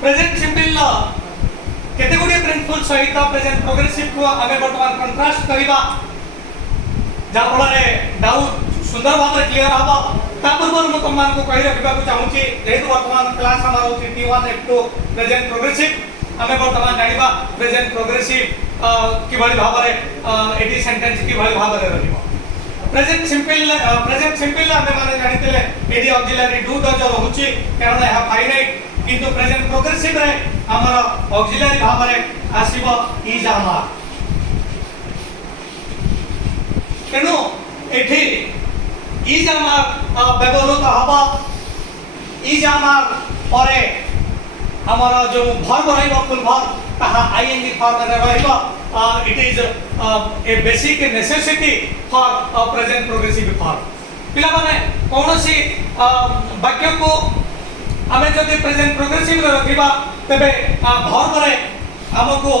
Present simple केते गुडी principal सहित present progressive को आमे वर्तमान कंट्रास्ट करिबा जा फल डाउट सुंदर भाव क्लियर हम ता पूर्व मु तुम को कहि रखा चाहूँगी जेहेतु वर्तमान क्लास हमारा होची T1 F2 प्रेजेंट प्रोग्रेसिव आमे वर्तमान जानिबा प्रेजेंट प्रोग्रेसिव किभଳି भाबरे एटी सेंटेंस किभଳି भाबरे रहिबो प्रेजेंट सिंपल आमे माने जानितले एडी ऑक्सिलरी डू डज रहउची कारण यह फाइनाइट किंतु प्रेजेंट प्रोग्रेसिव रे हमर ऑक्सिलरी भाबरे आसीबो इज आमा तेनु एठी इज आमार व्यवहृत हबा इज आमार परे हमारा जो वर्ब रहइबो फुल वर्ब ताहा आईएनजी फॉर्म रे रहइबो it is a basic necessity for a present progressive form पिला माने कोनोसी वाक्य को हमें जदि प्रेजेंट प्रोग्रेसिव रे रखिबा तबे वर्ब रे हमको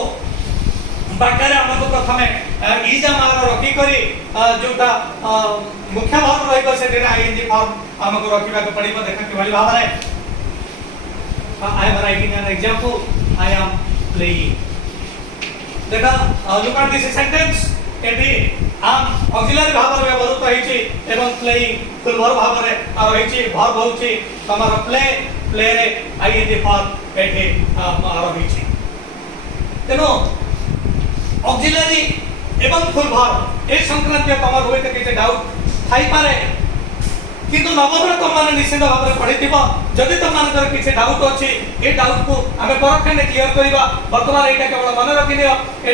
वाक्य रे हमको प्रथमे इज आमार रखि करी जोटा मुख्य भाव रहिबो से आईएनजी फॉर्म हमको रखिबा के पड़िबो देखा कि भली भाव रे I am writing an example. I am playing. देखा look at this sentence. Eighty am auxiliary भाव रे व्यवहृत होइछि एवं playing full verb भाव रे रहिछि verb होछि तमार play रे ing फॉर्म एटी रहिछि तेनो auxiliary एवं full verb ए संक्रांत तमार होय त किछ डाउट थाई पारे किंतु नवम तुम मैंने निश्चित भाव में पढ़ी जदि तुम मान किसी डाउट अच्छी ये डाउट को आम परक्षण क्लीयर करवा बर्तमान यहाँ केवल मन रखिनि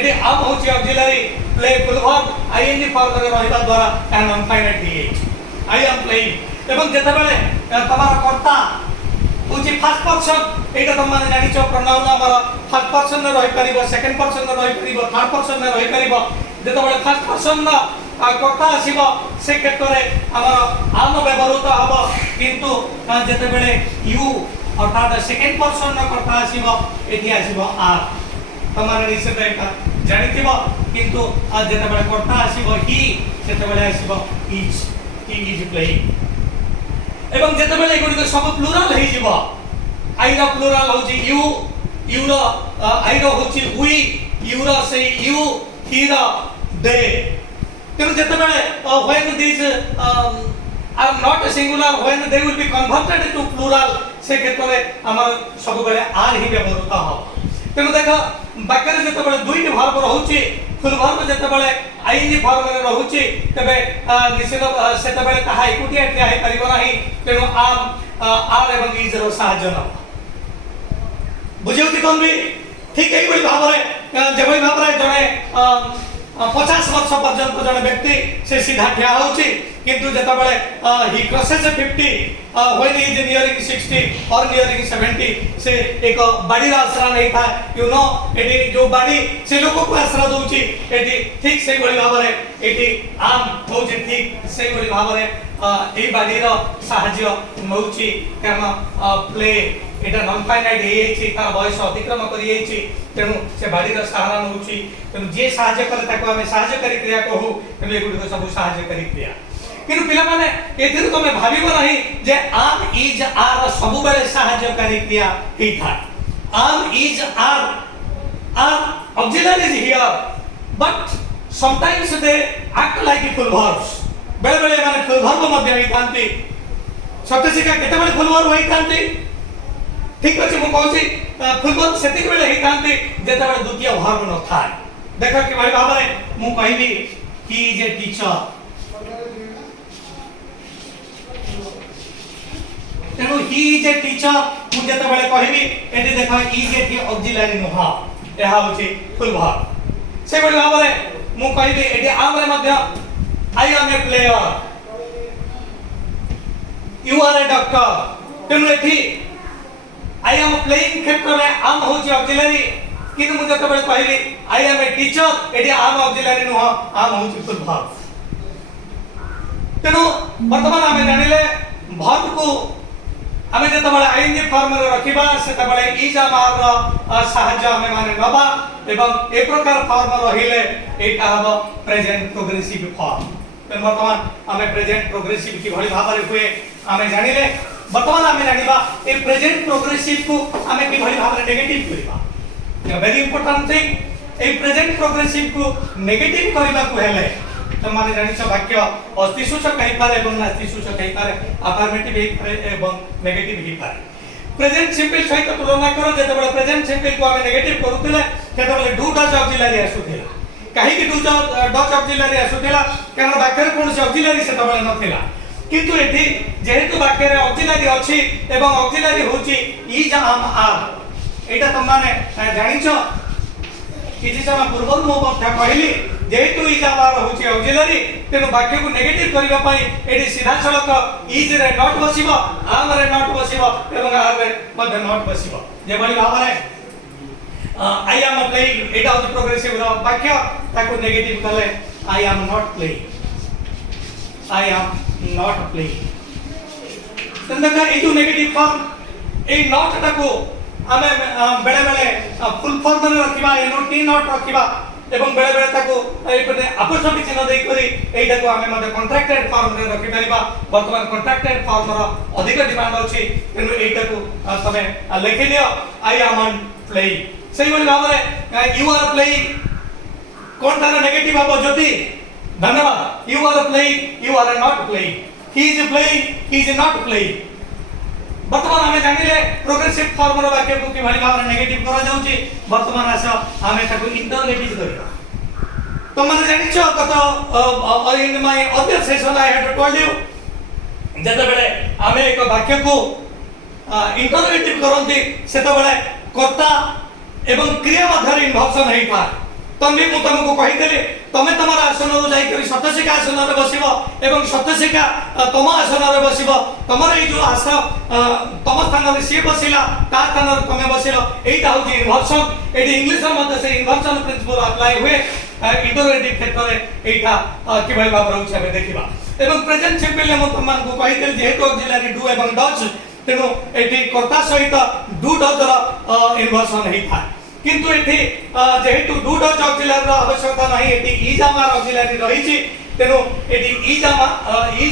ये आम हूँ auxiliary play full verb ING form रे रहिबा द्वारा एंड अनफाइनाइट डी आई एम प्लेइंग एवं जेतेबेले तमार कर्ता होची फर्स्ट पर्सन एटा तुम माने जानि छ प्रोनाउन हमर फर्स्ट पर्सन रे रहि परिबो सेकंड पर्सन रे रहि परिबो थर्ड पर्सन रे रहि परिबो जेतेबेले फर्स्ट पर्सन ना कर्ता आसीबो से क्षेत्र रे हमर आम व्यवहृत हबो किंतु जेतेबेले यू अर्थात सेकंड पर्सन ना कर्ता आसीबो एठी आसीबो आर तमारे निश्चित एटा जानिथिबो किंतु जेतेबेले कर्ता आसीबो ही जेतेबेले आसीबो इज ही इज प्लेइंग एवं जेतेबेले एगुडी सब प्लुरल हे जिवो आई रो प्लुरल होची यू रो आई रो होची वी यू रो से यू ही रो दे तेणु जेतेबेले when these are not singular when they will be converted to plural से क्षेत्र रे हमर सब बेले आर ही व्यवहृत हो तेणु देख वाक्य रे जेतेबेले दुईटी वर्ब रहउची फुल वर्ब जेतेबेले आईएनजी फॉर्म रे रहउची तबे निश्चित सेतेबेले ताहा एकुटिया क्रिया हे परिबो नाही तेणु आर एवं इज रो साहाय्य न बुझिउती कोन भी ठीक एई बली भाव रे जेबई भाव रे जणे 50 वर्ष पर्यंत जने व्यक्ति से सीधा ठिया होची किंतु जेतबेले he crosses 50 when he is nearing 60 और नियरिंग 70 से एक बाडी रा आश्रय नहीं था यू नो एटी जो बाडी से लोग को आश्रय दोची एटी ठीक से बड़ी भाव रे एटी आम होची ठीक से बड़ी भाव रे ए बाडी रा सहाय्य नउची कारण प्ले एटा नॉन फाइनाइट हेछि तार बयस अतिक्रम करि हेछि तेनु से बाडी रा सहारा नउछि तेनु जे सहाय्य करे ताको हमें सहाय्यकारी क्रिया कहू तेनु एगुडी को सब सहाय्यकारी क्रिया किनु पिला माने एथिरु तमे भाबिबो नाही जे आम इज आर सब बेले सहाय्यकारी क्रिया हे था am is are auxiliaries here but sometimes they act like full verbs बेले बेले माने फुल वर्ब मध्ये हे थांती सत्यसिका केते बेले फुल वर्ब हे थांती ठीक अछि मु कहूची फुल वर्ब सेति बेले हे थांती जेते बेले द्वितीय वर्ब न थाय देखो कि भाई बाबा रे मु कहिबी ही इज ए टीचर तेनु ही इज ए टीचर मु जेते बेले कहिबी एटी देखो इज एटी ऑक्सिलरी नुह एहा होची फुल वर्ब से बेले बाबा रे मु कहिबी एटी आम रे मध्य I am a player you are a doctor तेनु एठी आई एम प्लेइंग क्षेत्र में आम होची ऑक्सिलरी किनु मु जेते बेले कहिबी आई एम ए टीचर एटी आम ऑक्सिलरी नुह आम होची फुल वर्ब तेनु वर्तमान हमें जानिले वर्ब को हमें जेतबेले आईएनजी फॉर्म रे रखिबा सेतबेले इज आमार सहाय्य हमें माने नबा एवं ए प्रकार फॉर्म रहिले एटा हबो प्रेजेंट प्रोग्रेसिव फॉर्म तेन वर्तमान हमें प्रेजेंट प्रोग्रेसिव की भली भाव रे हुए हमें जानिले वर्तमान आम जाना ए प्रेजेंट प्रोग्रेसिव को आम कि भाव में नेगेटिव करवा वेरी इंपोर्टेंट थिंग ए प्रेजेंट प्रोग्रेसिव को नेगेटिव करने को हेले तुम माने जानिछ वाक्य अस्थि सूचक कहि पारे एवं नास्ति सूचक कहि पारे अफर्मेटिव हे पारे एवं नेगेटिव हे पारे प्रेजेंट सिंपल सहित तुलना करो जेते बळे प्रेजेंट सिंपल को आमे नेगेटिव करूतिले सेते बळे डू डज ऑक्सिलरी आसुथिला काहे कि डू डज ऑक्सिलरी आसुथिला कारण वाक्य रे कोन ऑक्सिलरी सेते बळे नथिला किंतु एठी जेहेतु वाक्य रे ऑक्सिलरी अछि एवं ऑक्सिलरी होची इज आम आर एटा तुम माने जानिछ किछि समय पूर्व मो कथा कहली जेहेतु इज आम आर होची ऑक्सिलरी तेनु वाक्य को नेगेटिव करिवा पई एठी सीधा सड़क इज रे नॉट बसिबो आम रे नॉट बसिबो एवं आर रे मध्य नॉट बसिबो जे बडी भाव रे आई एम प्लेइंग एटा होची प्रोग्रेसिव रो वाक्य ताको नेगेटिव कले I am not playing I am not playing तंदका इटू नेगेटिव फॉर्म ए नॉट ताको आमे बेले बेले फुल फॉर्म रे रखिबा ए नॉट टी नॉट रखिबा एवं बेले बेले ताको एपटे अपोस्ट्रोफी चिन्ह देई करी एटा को आमे मते कॉन्ट्रैक्टेड फॉर्म रे रखि परिबा वर्तमान कॉन्ट्रैक्टेड फॉर्म रो अधिक डिमांड अछि तेनु एटा को तमे लिखि दियो आई एम ऑन प्लेइंग सही बोली भाव रे यू आर प्लेइंग कोन तार नेगेटिव आबो ज्योति धन्यवाद you are playing you are not playing he is playing he is not playing वर्तमान हमें जानिले प्रोग्रेसिव फॉर्म रो वाक्य को कि भली भाव रे नेगेटिव करा जाउची वर्तमान आस हमें ताको इंटरगेटिव करिया तो माने जानिछ कत in my other session I had told you जते बेले हमें एक वाक्य को इंटरगेटिव करंती सेते बेले कर्ता एवं क्रिया मध्य इन्वर्सन हेई था तमे मु तुमको कहिदेले तमे तमर आसन रो जाई करी सत्यशिका आसन रे बसिबो एवं सत्यशिका तम आसन रे बसिबो तमर ए जो आस तम स्थान रे से बसिला ता स्थान रे तमे बसिलो एटा होची इन्वर्सन एटी इंग्लिश रे मते से इन्वर्सन प्रिंसिपल अप्लाई हुए इंटरगेटिव क्षेत्र रे एटा किबल भाव रहउछ हमें देखिबा एवं प्रेजेंट सिंपल ने मु तुमको कहिदेले जेहेतु ऑक्सिलरी डू एवं डज तेनो एटी कर्ता सहित डू डज रो इन्वर्सन हेई था किंतु एठी जेहेतु डू डज ऑक्सिलरी रो आवश्यकता नाही एठी इज आम आर ऑक्सिलरी रहिछि तेनो एठी इज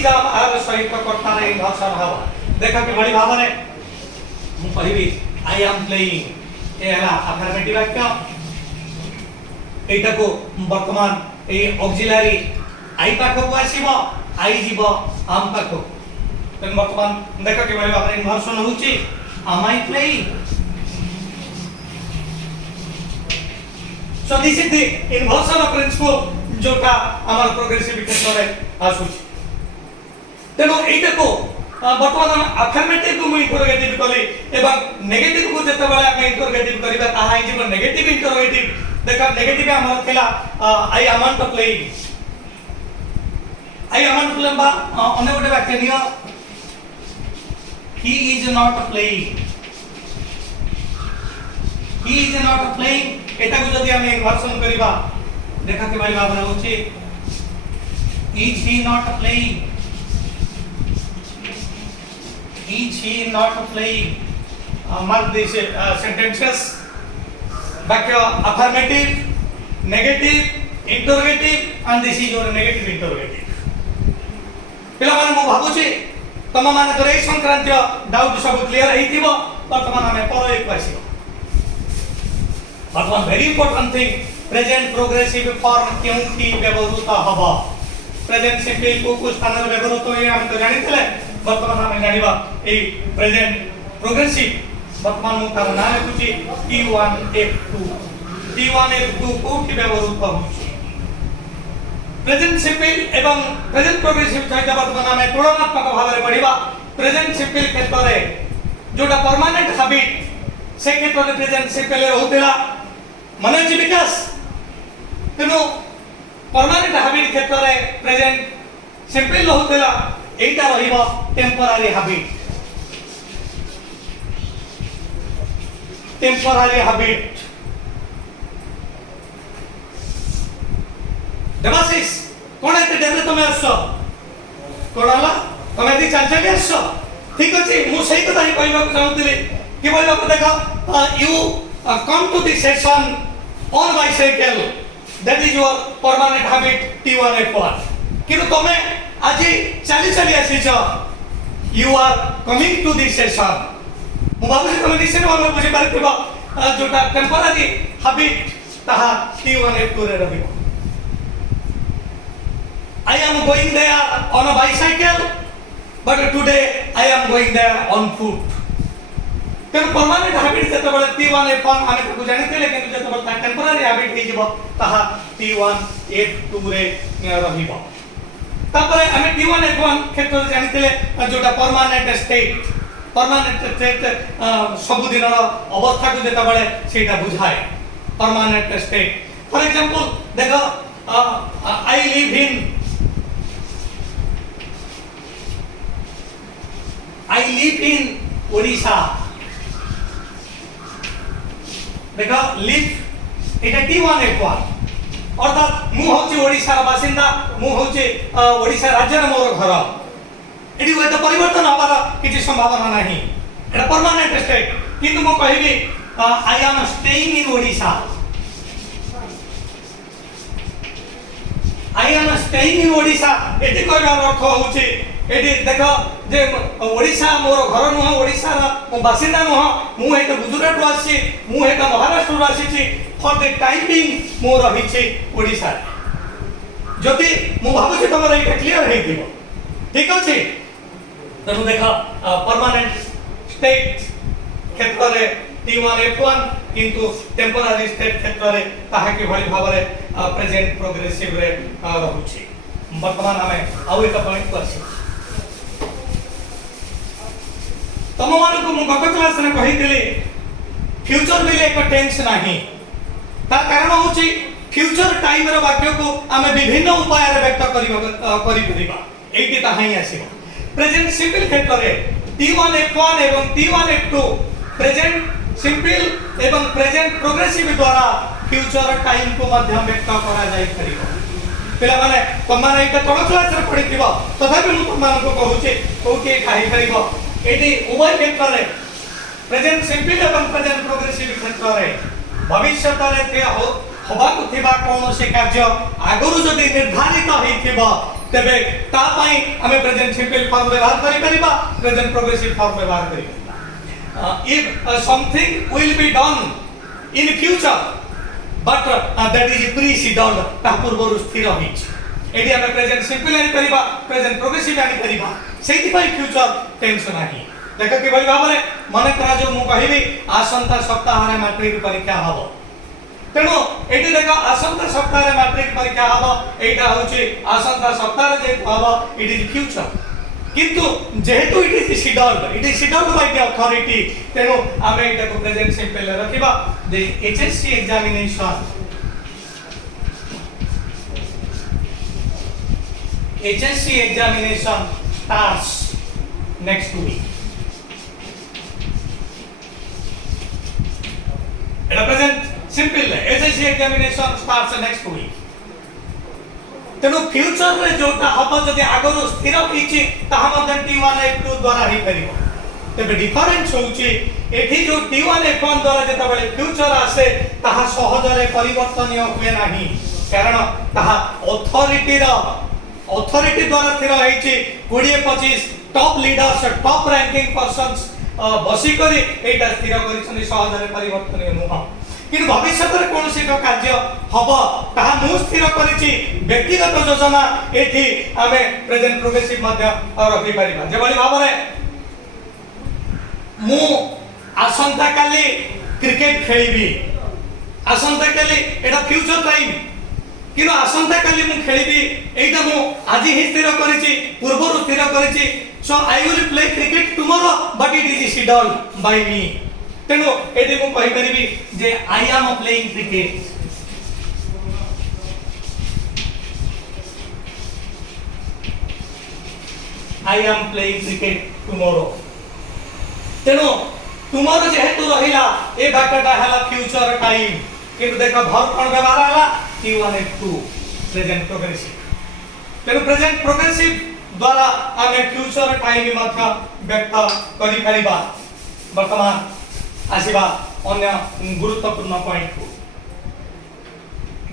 आम आर सहित कर्ता रे इन्वर्सन हवा देखा कि बड़ी भाव रे मु कहबी आई एम प्लेइंग ए हला अफर्मेटिव वाक्य एटा को वर्तमान ए ऑक्सिलरी आई पाखो को आसीबो आई जीवो आम पाखो तेन वर्तमान देखा कि बड़ी भाव रे इन्वर्सन होछि am I playing so this is the inversion of principle जोटा हमार प्रोग्रेसिव क्षेत्र रे आसुछि तेनो एटा को वर्तमान अफर्मेटिव को इंटरोगेटिव कले एवं नेगेटिव को जते बेला हम इंटरोगेटिव करबा ताहा इ जीवन नेगेटिव इंटरोगेटिव देखा नेगेटिव हमर थिला आई am not playing I am not playing बा अने गोटे वाक्य neo he is not playing he is not playing एटा को जदी हम इन्वर्सन करबा देखा के भाई भावना होची is he not playing is he not playing mark these sentences वाक्य affirmative negative interrogative and this is your negative interrogative पिला माने मो भाबुची तम माने करे संक्रांत डाउट सब क्लियर हेतिबो वर्तमान हमें पर एक आसीबो वर्तमान very important thing present progressive form क्योंकि व्यवहृत हबो प्रेजेंट सिंपल को कुछ स्थान रे व्यवहृत होय हम तो जानितले वर्तमान हम जानिबा ए प्रेजेंट प्रोग्रेसिव वर्तमान मु तार नाम कुची T1 F2 को कि व्यवहृत होछि प्रेजेंट सिंपल एवं प्रेजेंट प्रोग्रेसिव सहित वर्तमान हमें तुलनात्मक भाव रे पढिबा प्रेजेंट सिंपल क्षेत्र रे जोटा परमानेंट हैबिट से क्षेत्र रे प्रेजेंट सिंपल रे होतेला मन विकास तेनो परमानेंट हैबिट क्षेत्र रे प्रेजेंट सिंपल होतेला एटा रहिबो टेम्पररी हैबिट देवाशीष कोन एते डेरे तमे आसो कोडाला तमे दी चांचली आसो ठीक अछि मु सही कथा ही कहबा चाहूतिली कि बोलबा को देखो you come to the session on bicycle that is your permanent habit T1 F1 किनु तमे आजि चली चली आसी छ you are coming to this session मु भाबुछि तुम रिसेंट में बुझी पारिथिबो जोटा टेम्पररी हैबिट ताहा T1 F2 रे रहिबो I am going there on a bicycle but today I am going there on foot तेन परमानेंट हैबिट जतबेले T1 F1 आमे ताकू जानिथिले किंतु जतबेले ता टेम्पररी हैबिट हे जिवो ताहा T1 F2 रे रहिबो तापरे आमे T1 F1 क्षेत्र जानिथिले जोटा परमानेंट स्टेट सब दिन अवस्था को जतबेले सेटा बुझाए परमानेंट स्टेट फॉर एग्जांपल देखो आई लिव इन ओडिशा देखो लिव एटा T1 F1 अर्थात मु होची ओडिशा रा बासिंदा मु होची ओडिशा राज्य रा मोर घर एडी होय त परिवर्तन हबार किछि संभावना नाही एटा परमानेंट स्टेट किंतु मु कहिबी I am staying in Odisha I am staying in Odisha एटी कहबार अर्थ होची एटी देखो जे ओडिशा मोर घर नुह ओडिशा रा बासिंदा नुह मु हेत गुजरात रो आसी मु हेत महाराष्ट्र रो आसी फॉर द टाइपिंग मोर रहिछि ओडिशा जति मु भाबुछि तमरा एटा क्लियर हेतिबो ठीक अछि तनु देखो परमानेंट स्टेट क्षेत्र रे T1 F1 किंतु टेम्पररी स्टेट क्षेत्र रे ताहा कि भली भाबरे प्रेजेंट प्रोग्रेसिव रे रहुछि वर्तमान हमें आउ एक पॉइंट को आसी तम मान को मु गत क्लास रे कहितले फ्यूचर बिले एक टेंस नाही ता कारण होछि फ्यूचर टाइम रो वाक्य को हमें विभिन्न उपाय रे व्यक्त करिबा एटी ताहा ही आसीबो प्रेजेंट सिंपल क्षेत्र रे T1 F1 एवं T1 F2 प्रेजेंट सिंपल एवं प्रेजेंट प्रोग्रेसिव द्वारा फ्यूचर टाइम को माध्यम व्यक्त करा जाय परिबो पिला माने तमान एटा तळ क्लास रे पढिथिबो तथापि मु तमान को कहूची कोके खाइ परिबो एटी उभय क्षेत्र रे प्रेजेंट सिंपल एवं प्रेजेंट प्रोग्रेसिव क्षेत्र रे भविष्य रे के होबा को थिबा कोनोसी कार्य आगरु जदि निर्धारित हेथिबो तबे ता पई हमें प्रेजेंट सिंपल फॉर्म व्यवहार करि परिबा प्रेजेंट प्रोग्रेसिव फॉर्म व्यवहार करि if something will be done in future but that is preceded ता पूर्व स्थिर होइछ एडी हमें प्रेजेंट सिंपल आनि परिबा प्रेजेंट प्रोग्रेसिव आनि परिबा सेति पई फ्यूचर टेंस नाही देखो कि भली भाबरे मन करा जो मु कहिबी आसंता सप्ताह रे मैट्रिक परीक्षा हबो तेनो एटी देखो आसंता सप्ताह रे मैट्रिक परीक्षा हबो एटा होची आसंता सप्ताह रे जे हबो इट इज फ्यूचर किंतु जेहेतु it is scheduled by the authority तेनो आमे एटा को प्रेजेंट सिंपल रखिबा the HSC examination starts next week एटा present simple HSC examination starts next week तेनु फ्यूचर रे जोटा हबो जदि आगरो स्थिर होइछि ताहा मध्य T1 F2 द्वारा ही परिबो तबे डिफरेंस होउछि एठी जो T1 F1 द्वारा जता बेले फ्यूचर आसे ताहा सहज रे परिवर्तनीय हुए नाही कारण ताहा अथॉरिटी द्वारा स्थिर होइछि 20-25 top leaders top ranking persons बसी करी एटा स्थिर करिसनि सहज रे परिवर्तनीय नुह किन भविष्य रे कोनोसी एक कार्य हबो ताहा मु स्थिर करिछि व्यक्तिगत योजना एठी आमे प्रेजेंट प्रोग्रेसिव मध्य रखि परिबा जेबली भाबरे मु आसंता काली क्रिकेट खेलिबी आसंता काली एटा फ्यूचर टाइम किन आसंता काली मु खेलिबी एटा मु आज ही स्थिर करिछि पूर्व स्थिर करिछि so I will play cricket tomorrow but it is scheduled by me तेनो एडी मु कहि परिबी जे I am playing cricket I am playing cricket tomorrow तेनो टुमारो जेहेतु रहिला ए बाकटा हला फ्यूचर टाइम किंतु देखो भर कोन व्यवहार हला T1 F2 प्रेजेंट प्रोग्रेसिव तेनो प्रेजेंट प्रोग्रेसिव द्वारा आमे फ्यूचर टाइम मध्य व्यक्त करि परिबा वर्तमान आसीबा अन्य गुरुत्वपूर्ण पॉइंट को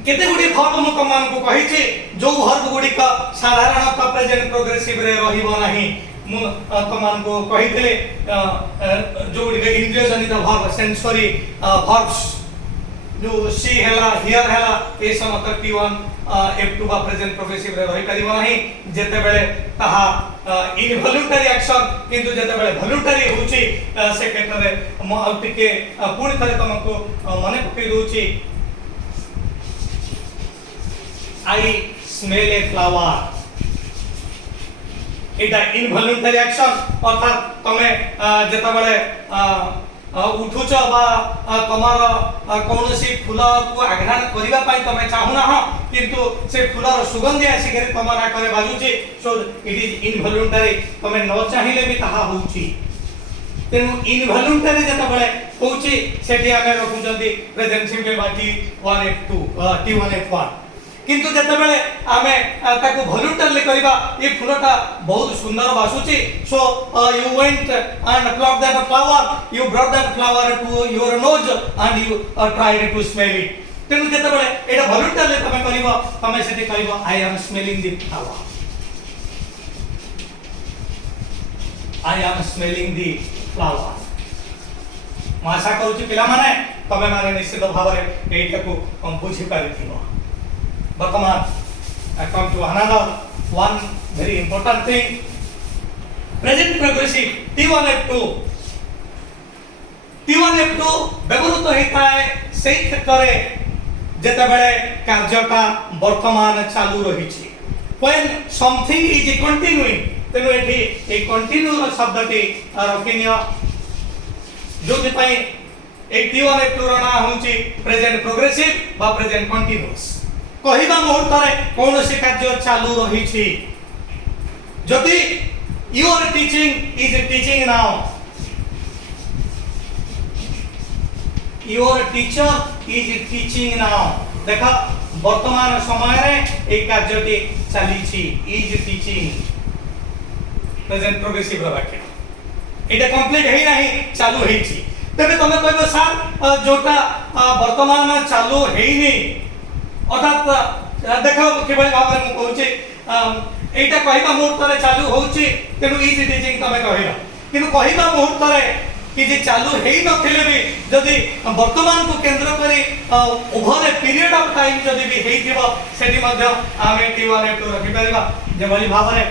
केते गुडी फॉर्म मु कमान को कहि जे जो वर्ब गुडी का साधारणतः प्रेजेंट प्रोग्रेसिव रे रहिबो नाही मु तमान को कहितले जो इंद्रिय जनित वर्ब सेंसरी वर्ब्स जो सी हैला हियर हैला ए समत T1 F2 बा प्रेजेंट प्रोग्रेसिव रे रही परिबो नाही जेते बेले ताहा इनवॉल्युंटरी एक्शन किंतु जेते बेले वॉलंटरी होची से क्षेत्र रे म टिके पुणी थरे तमको मने पकई दोची I smell a flower Etah इनवॉल्युंटरी action अर्थात तमे जेते बेले उठुच बा तमार कौनसी फूल को आघ्राण करिबा पाई तमे चाहुना ह किंतु से फूलर सुगंध आसी करे तमारा करे बाजुची सो इट इज इनवॉल्युंटरी तमे न चाहिले भी ताहा होउची तेनु इनवॉल्युंटरी जता बळे होउची सेठी आमे रखुचंदी प्रेजेंट सिंपल बा T1 F2 T1 F1 किंतु जते बेले आमे ताको वॉलंटरली करिबा ए फूलटा बहुत सुंदर बासुची so you went and plucked that flower you brought that flower to your nose and you tried to smell it तेनु जते बेले एटा वॉलंटरली तमे करिबा तमे सेठी कहिबा I am smelling the flower I am smelling the flower म आशा करूची पिला माने तमे माने निश्चित भावरे एटाको बुझी पारिथिबो Bakaman, I come to another one very important thing. Present progressive T1 F2 व्यवहृत होता है सही क्षेत्र में जेते बेले कार्यटा वर्तमान चालू रही छी when something is continuing तेनु एठी ए कंटिन्यू शब्दटी रखिनियो जो जे पई ए T1 F2 रो ना होची प्रेजेंट प्रोग्रेसिव बा प्रेजेंट कंटीन्यूअस कहिबा मुहूर्त रे कोनोसी कार्य चालू रही छी जदि your teaching is teaching now your teacher is teaching now देखा वर्तमान समय रे ए कार्यटी चली छी इज टीचिंग प्रेजेंट प्रोग्रेसिव रो वाक्य एटा कंप्लीट हेई नाही चालू हेई छी तबे तमे कहबो सर जोटा वर्तमान में चालू हेई नी अर्थात देखो केवल भाव में कहूची एटा कहिबा मुहूर्त रे चालू होउची तेनु इज टीचिंग तमे कहिबा किनु कहिबा मुहूर्त रे कि जे चालू हेई नथिले भी जदि वर्तमान को केंद्र करी over a period of time जदि भी हेई थिबो सेठी मध्ये आमे T1 F2 रखि परिबा जे बली भाव रे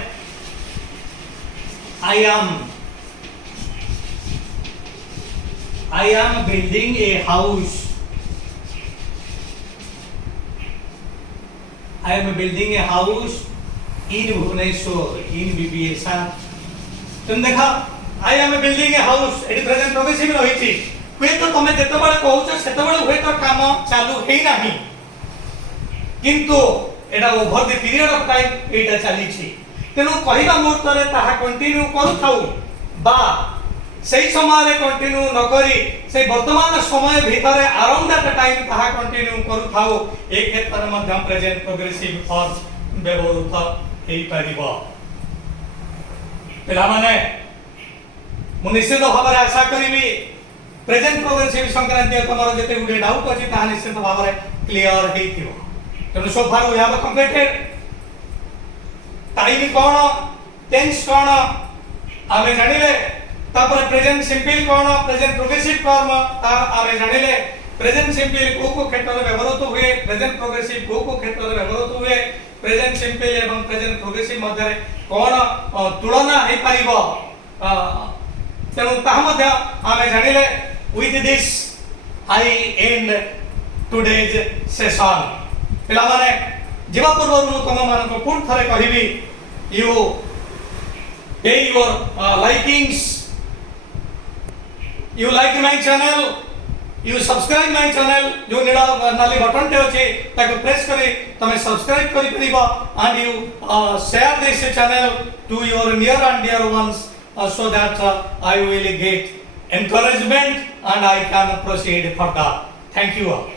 I am building a house I am building a house in Bhubaneswar in BBSA तुम देखा I am building a house eighty present progressive रही छी हुए तो तमे जते बेले कहउछ सेते बेले हुए तो काम चालू हेई नाही किंतु एटा over the period of time एटा चली छी तेनु कहिबा मुहूर्त रे ताहा कंटिन्यू करू थाउ बा सही समय रे कंटिन्यू न करी से वर्तमान समय भीतर अराउंड दैट टाइम ताहा कंटिन्यू करू थाओ एक क्षेत्र मध्यम प्रेजेंट प्रोग्रेसिव फॉर्म व्यवहृत हेई परिबो पिला माने मु निश्चित भाव रे आशा करिवि प्रेजेंट प्रोग्रेसिव संक्रांति तमरो जते गुडे डाउट अछि ताहा निश्चित भाव रे क्लियर हेई थिबो तनो so far we have completed time कोन टेंस कोन आमे जानिले तापर प्रेजेंट सिंपल कोन प्रेजेंट प्रोग्रेसिव फॉर्म ता आमे जानिले प्रेजेंट सिंपल को क्षेत्र रे व्यवहृत हुए प्रेजेंट प्रोग्रेसिव को क्षेत्र रे व्यवहृत हुए प्रेजेंट सिंपल एवं प्रेजेंट प्रोग्रेसिव मध्ये कोन तुलना हे परिबो तेनु ताहा मध्ये आमे जानिले with this I end today's session पिला माने जीवा पूर्व मु तम मान को पुन थरे कहिबी यू पे your likings you like my channel you subscribe my channel जो नीला नाली बटन टे अछि ताको प्रेस करी तमे सब्सक्राइब करि परिबो and you share this channel to your near and dear ones so that I will get encouragement and I can proceed further. Thank you all.